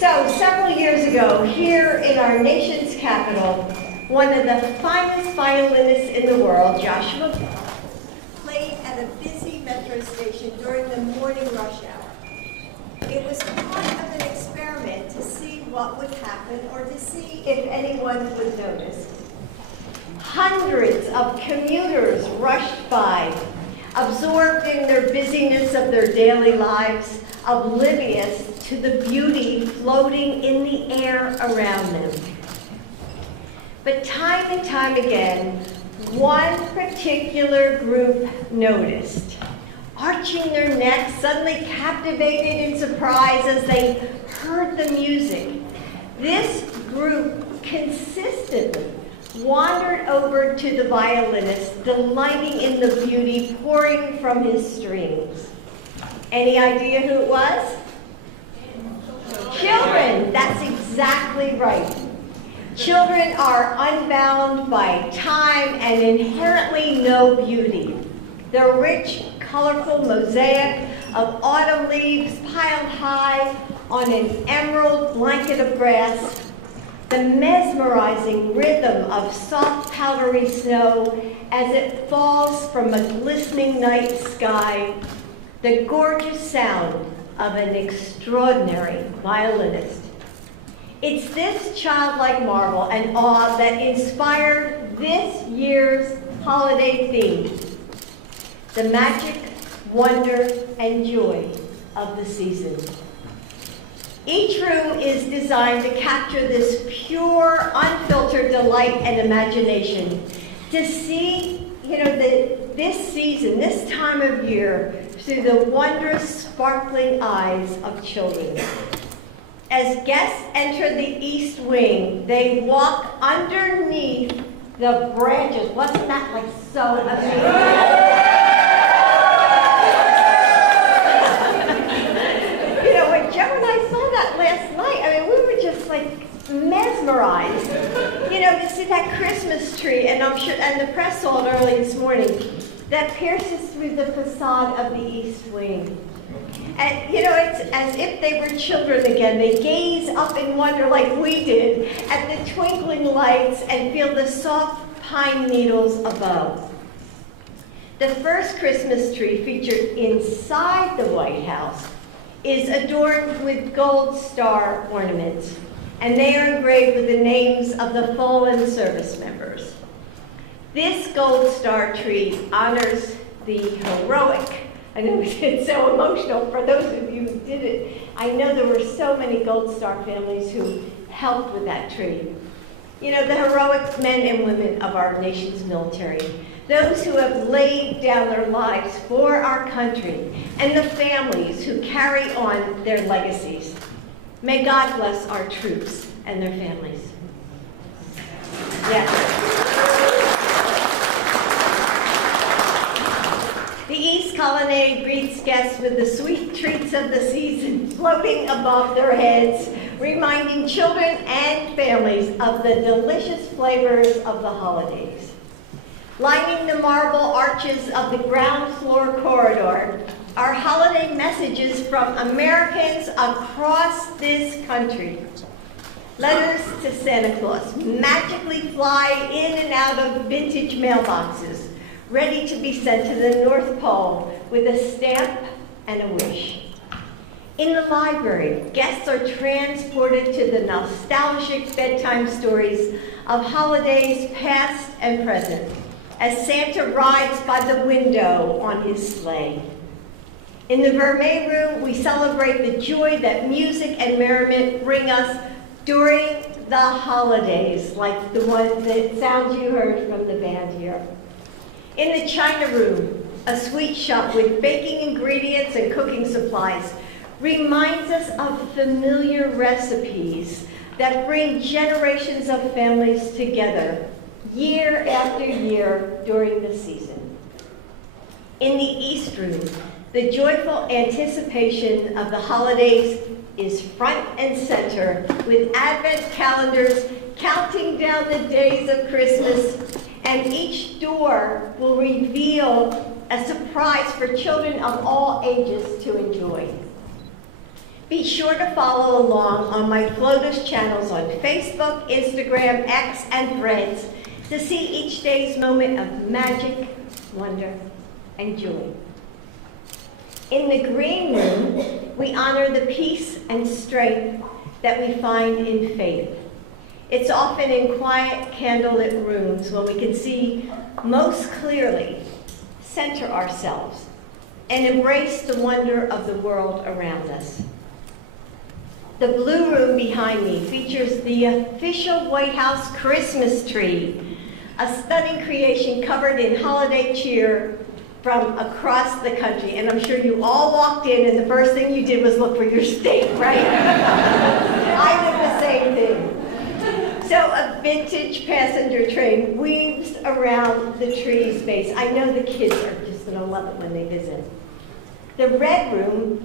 So, several years ago, here in our nation's capital, one of the finest violinists in the world, Joshua Bell, played at a busy metro station during the morning rush hour. It was part of an experiment to see what would happen or to see if anyone would notice. Hundreds of commuters rushed by, absorbed in their busyness of their daily lives, oblivious to the beauty floating in the air around them. But time and time again, one particular group noticed, arching their necks, suddenly captivated in surprise as they heard the music. This group consistently wandered over to the violinist, delighting in the beauty pouring from his strings. Any idea who it was? Children. That's exactly right. Children are unbound by time and inherently know beauty. The rich, colorful mosaic of autumn leaves piled high on an emerald blanket of grass, the mesmerizing rhythm of soft, powdery snow as it falls from a glistening night sky, the gorgeous sound of an extraordinary violinist. It's this childlike marvel and awe that inspired this year's holiday theme, the magic, wonder, and joy of the season. Each room is designed to capture this pure, unfiltered delight and imagination, to see, this season, this time of year, through the wondrous, sparkling eyes of children. As guests enter the East Wing, they walk underneath the branches. Wasn't that so amazing? When Joe and I saw that last night, we were just mesmerized. To see that Christmas tree, and I'm sure, and the press saw it early this morning, that pierces through the facade of the East Wing. And, it's as if they were children again. They gaze up in wonder like we did at the twinkling lights and feel the soft pine needles above. The first Christmas tree featured inside the White House is adorned with gold star ornaments, and they are engraved with the names of the fallen service members. This gold star tree honors the heroic. I know it's so emotional for those of you who did it. I know there were so many Gold Star families who helped with that tree. The heroic men and women of our nation's military, those who have laid down their lives for our country, and the families who carry on their legacies. May God bless our troops and their families. Yes. The East Colonnade greets guests with the sweet treats of the season floating above their heads, reminding children and families of the delicious flavors of the holidays. Lining the marble arches of the ground floor corridor are holiday messages from Americans across this country. Letters to Santa Claus magically fly in and out of vintage mailboxes, ready to be sent to the North Pole with a stamp and a wish. In the library, guests are transported to the nostalgic bedtime stories of holidays past and present, as Santa rides by the window on his sleigh. In the Vermeer Room, we celebrate the joy that music and merriment bring us during the holidays, like the sounds you heard from the band here. In the China Room, a sweet shop with baking ingredients and cooking supplies reminds us of familiar recipes that bring generations of families together year after year during the season. In the East Room, the joyful anticipation of the holidays is front and center, with Advent calendars counting down the days of Christmas, and each door will reveal a surprise for children of all ages to enjoy. Be sure to follow along on my Flotus channels on Facebook, Instagram, X, and Threads to see each day's moment of magic, wonder, and joy. In the green room, we honor the peace and strength that we find in faith. It's often in quiet, candlelit rooms when we can see most clearly, center ourselves, and embrace the wonder of the world around us. The blue room behind me features the official White House Christmas tree, a stunning creation covered in holiday cheer from across the country. And I'm sure you all walked in and the first thing you did was look for your state, right? I did the same thing. So a vintage passenger train weaves around the tree's base. I know the kids are just gonna love it when they visit. The red room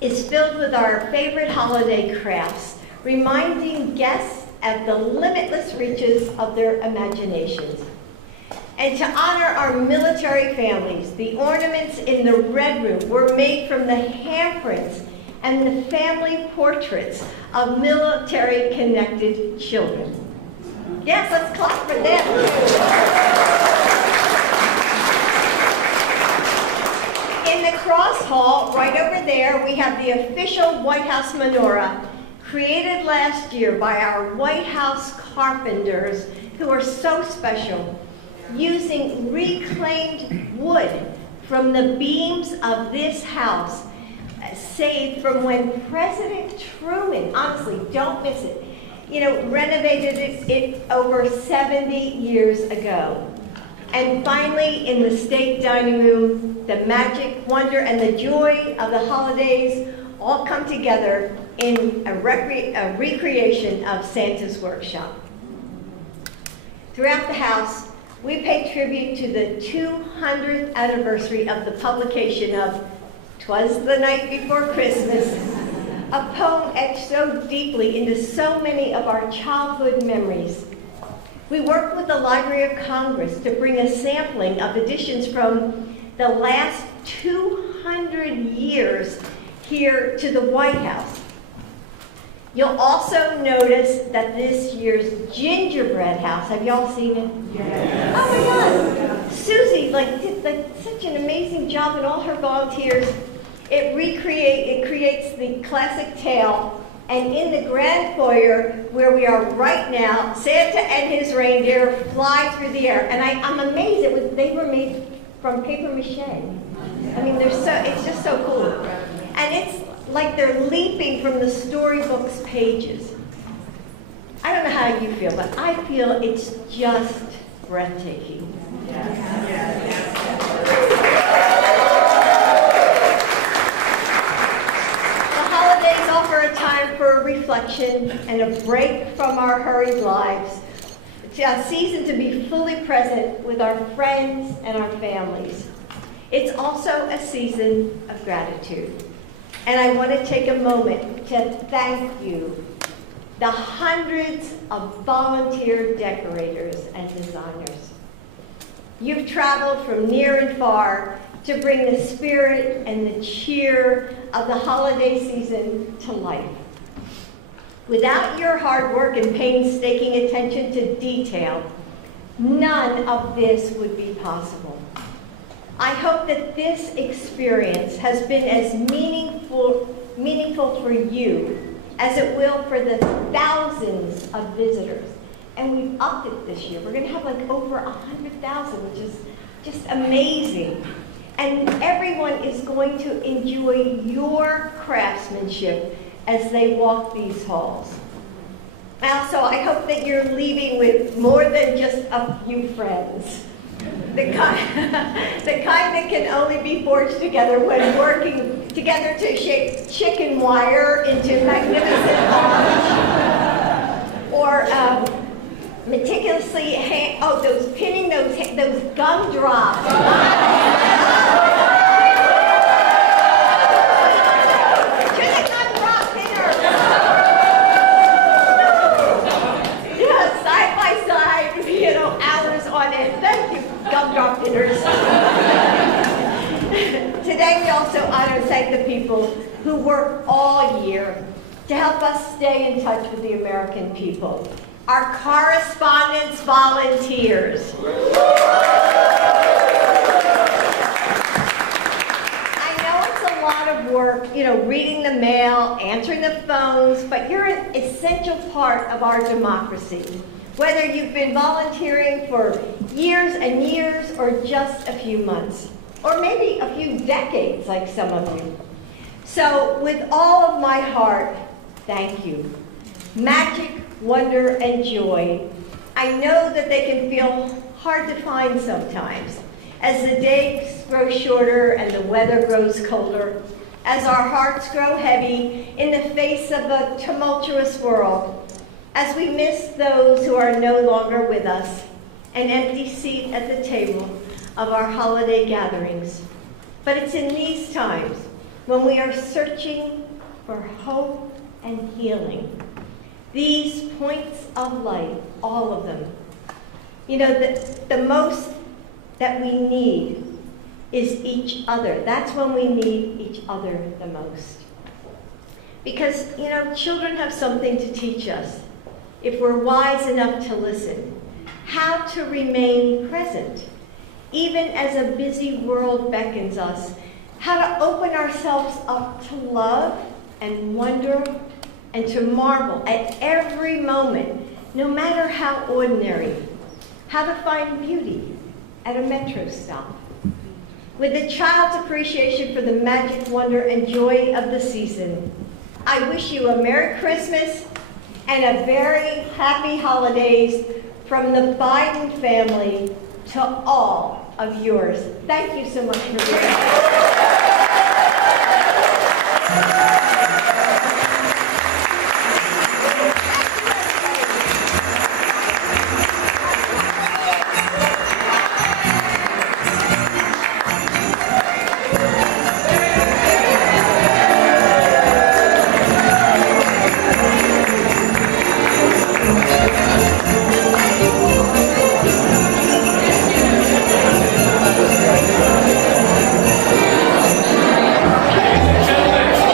is filled with our favorite holiday crafts, reminding guests of the limitless reaches of their imaginations. And to honor our military families, the ornaments in the red room were made from the handprints and the family portraits of military-connected children. Yes, let's clap for them. In the cross hall, right over there, we have the official White House menorah, created last year by our White House carpenters, who are so special, using reclaimed wood from the beams of this house, saved from when President Truman, honestly, don't miss it, renovated it over 70 years ago. And finally, in the state dining room, the magic, wonder, and the joy of the holidays all come together in a recreation of Santa's Workshop. Throughout the house, we pay tribute to the 200th anniversary of the publication of "'Twas the Night Before Christmas," a poem etched so deeply into so many of our childhood memories. We worked with the Library of Congress to bring a sampling of editions from the last 200 years here to the White House. You'll also notice that this year's gingerbread house, have y'all seen it? Yes. Oh my God. Susie did such an amazing job, and all her volunteers. It creates the classic tale. And in the grand foyer, where we are right now, Santa and his reindeer fly through the air. And I'm amazed they were made from paper mache. I mean, it's just so cool. And it's like they're leaping from the storybook's pages. I don't know how you feel, but I feel it's just breathtaking. Offer a time for reflection and a break from our hurried lives. It's a season to be fully present with our friends and our families. It's also a season of gratitude. And I want to take a moment to thank you, the hundreds of volunteer decorators and designers. You've traveled from near and far to bring the spirit and the cheer of the holiday season to life. Without your hard work and painstaking attention to detail, none of this would be possible. I hope that this experience has been as meaningful for you as it will for the thousands of visitors. And we've upped it this year. We're going to have over 100,000, which is just amazing. And everyone is going to enjoy your craftsmanship as they walk these halls. So I hope that you're leaving with more than just a few friends. The kind that can only be forged together when working together to shape chicken wire into magnificent orange. Or meticulously pinning those gumdrops. Gumdrop dinners. Today we also honor and thank the people who work all help us stay in touch with the American people? Our correspondence volunteers. I know it's a lot of work, reading the mail, answering the phones, but you're an essential part of our democracy. Whether you've been volunteering for years and years or just a few months, or maybe a few decades like some of you. So with all of my heart, thank you. Magic, wonder, and joy. I know that they can feel hard to find sometimes as the days grow shorter and the weather grows colder, as our hearts grow heavy in the face of a tumultuous world, as we miss those who are no longer with us, an empty seat at the table of our holiday gatherings. But it's in these times when we are searching for hope and healing. These points of light, all of them. The most that we need is each other. That's when we need each other the most. Because, children have something to teach us, if we're wise enough to listen, how to remain present, even as a busy world beckons us, how to open ourselves up to love and wonder and to marvel at every moment, no matter how ordinary, how to find beauty at a metro stop. With a child's appreciation for the magic, wonder, and joy of the season, I wish you a Merry Christmas and a very happy holidays from the Biden family to all of yours. Thank you so much for being here.